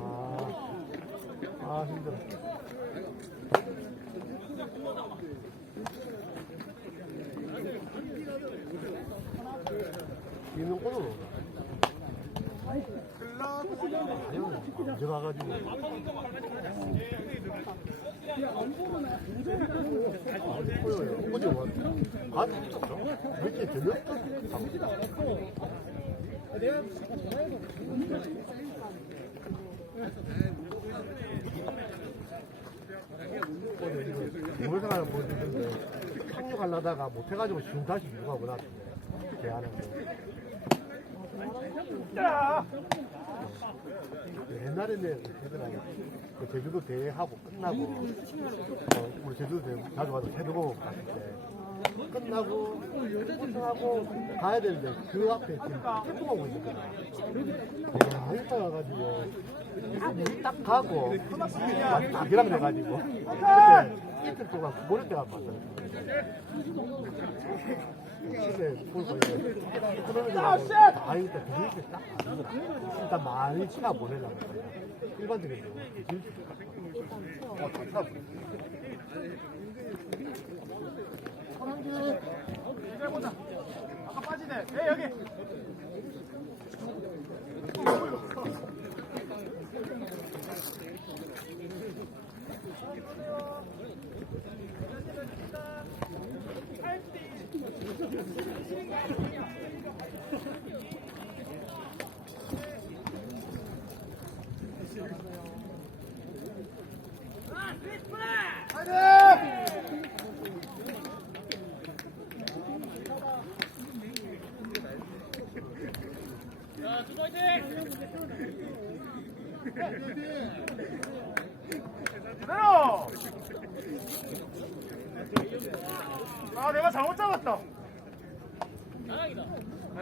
아. 아, 아, 언제 가가지고. 아, 보여요. 어제 왔 안, 이렇게 저녁 때 이걸 생각을 못했는데 착륙하려다가 못해가지고 지금 다시 유가고 나왔는데 대하는 거 옛날에는 그 제주도 대회하고 끝나고 어, 우리 제주도 대회 자주 가서 새벽 갔을 때 끝나고 호텔하고 가야 되는데 그 앞에 지금 있는 거야 야 일찍 와가지고 딱 가고 막 낙이랑 돼가지고 그때 이틀 동안 모를 때가 봤어요. 집에 보고 이제 그러면서 아 일단 비즈니스 딱 아니구나 일단 많이 치가 보내려고 일반적인 어, 다 치가 보내 해보자. 아까 빠지네. 예, 여기. 내려! 아, 내가 잘못 잡았다.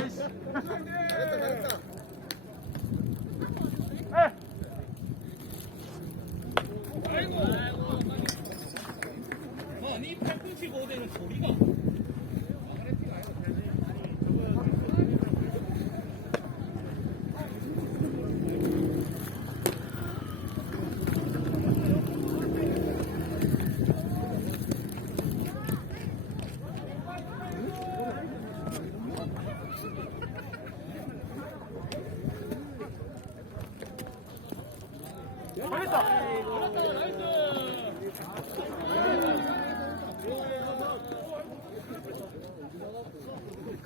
에이씨. 에! 아니 8분 15대는 소리가 걸렸다.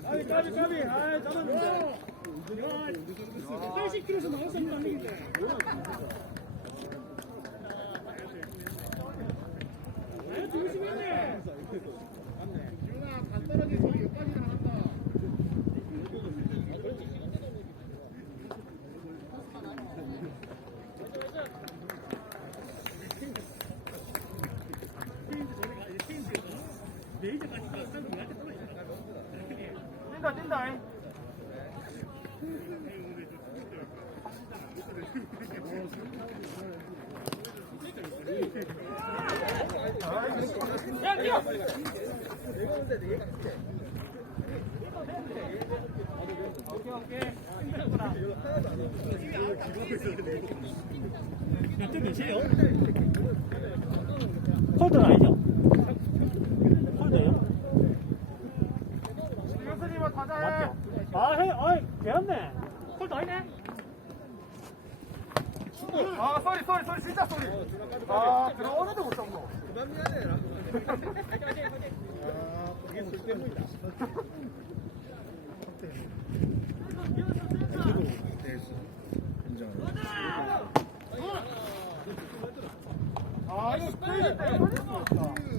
아니 까비 까비 아 잡았는데 80kg에서 나왔으면 안 되겠네 아 조심했네 잉. 야, 뛰어! 오케이, 오케이. 몇점 몇이에요? 콜드는 아니죠? 콜드예요? 교수님은 타자해. 맞죠? 아, 해, 아이, 개었네. 콜드 아니네? 아, 쏘리, 쏘리, 쏘리, 진짜 쏘리. 아, 들어오는데 못 잡노. 아, 이거 스테이지 때문에 걸릴 수 없다. 가자마,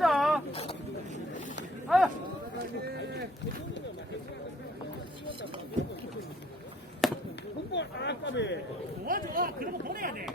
진짜. 아. 아, 까비. 좋아, 좋아. 그러고 보내야 돼.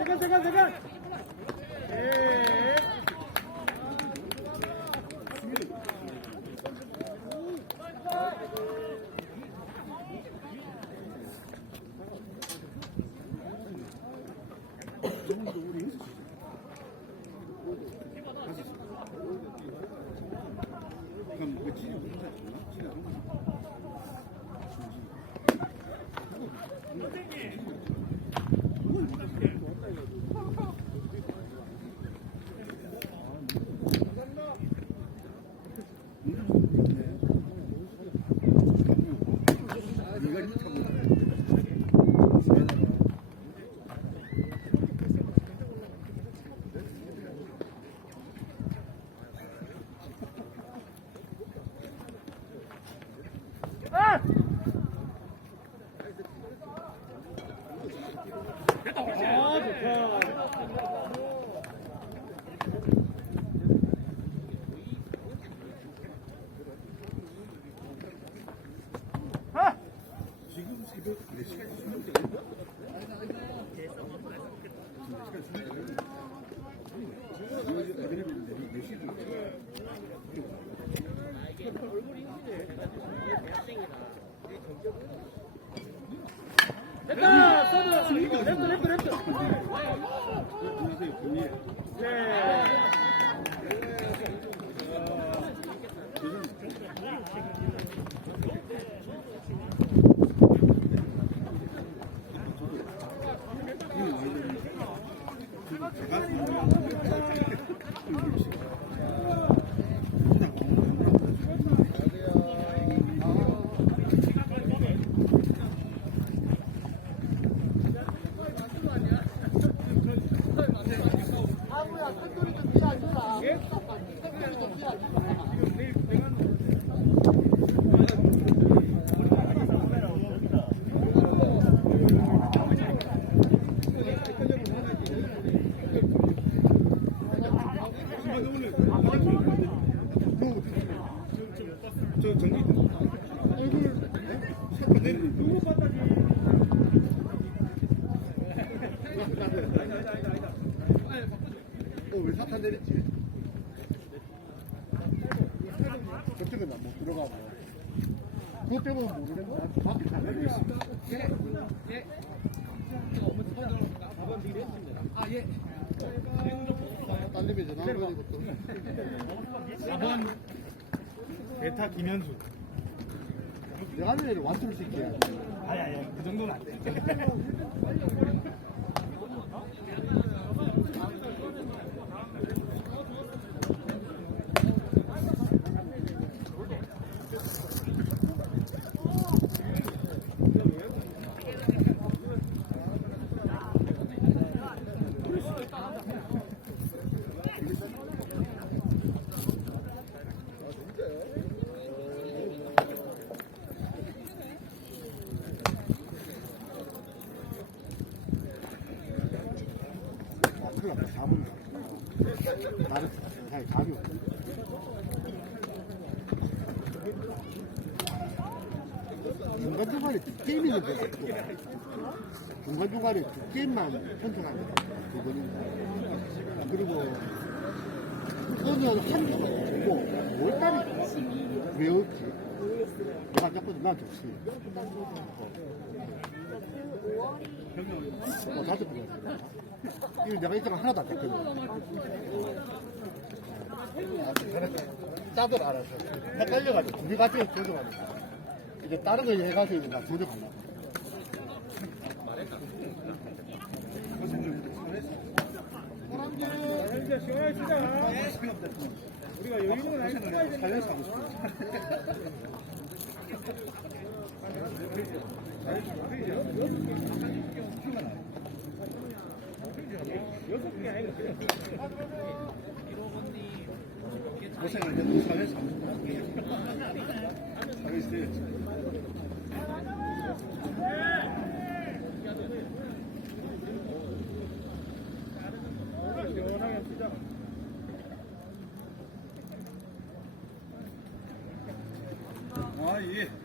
Çekil çekil çekil. Eee. 됐다! 서브! 랩트 랩트 랩트! 네. 아무야, 큰 소리도 뛰어주라. 큰돌이 좀 뛰어주라. 밖에 다 내려 있어 딴 데에 전화하는 것도 4번 베타 김현수. 내가 하는 애를 완투를 시켜야 아니 아니 그 정도는 안 돼. 4분. 나를 잘 감이 없어. 중간중간에 게임 있는 데가 있고, 중간중간에 게임만 편성하는 거 그리고, 그거는 한 주가 되고, 월달이 왜 없지? 내가 자꾸 난 좋지. 어, 다섯 번 이거 내가 이때가 하나도 안 됐거든. 짜들 알았어. 헷갈려가지고 둘이 같이 조정하니까. 이제 다른 거 해가지고 나 치자. 우리가 여유 있는 건 아니고 살아야 되는 여섯 개 아니고 그래. 고생을 해도 사회에서 사회 있어야지. 시원하게 치자. 아,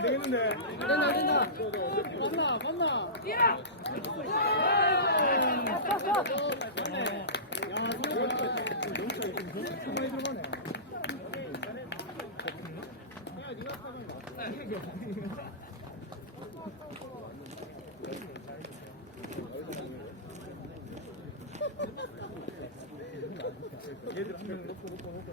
되겠는데. 된다, 된다. 건나, 건나. 뛰어! 얘들 한명 놓고 놓고 놓고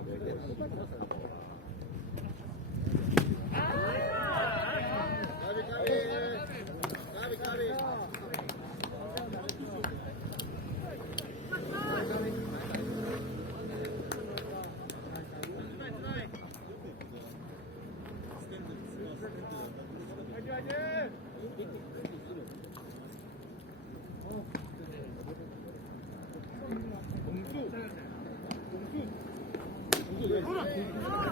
sabe. É que é... ¡Vamos!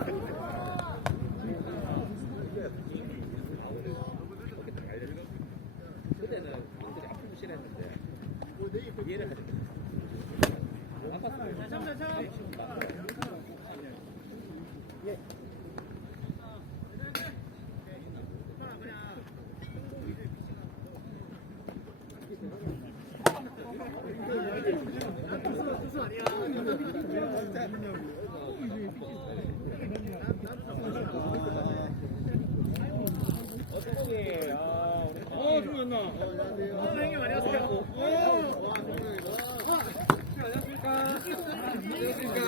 Obrigado.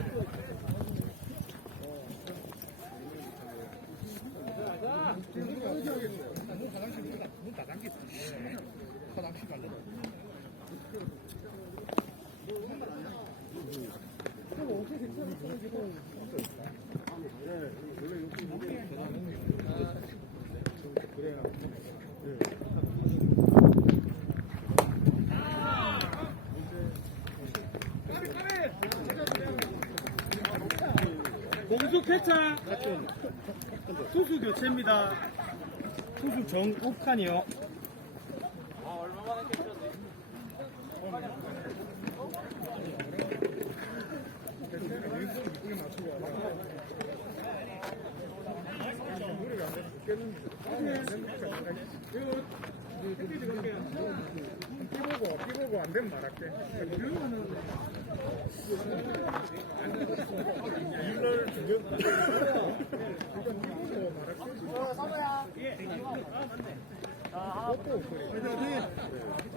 정욱환이요. 끼보고 끼보고 안 되면 말할게. 서로야. 뽀뽀 소리.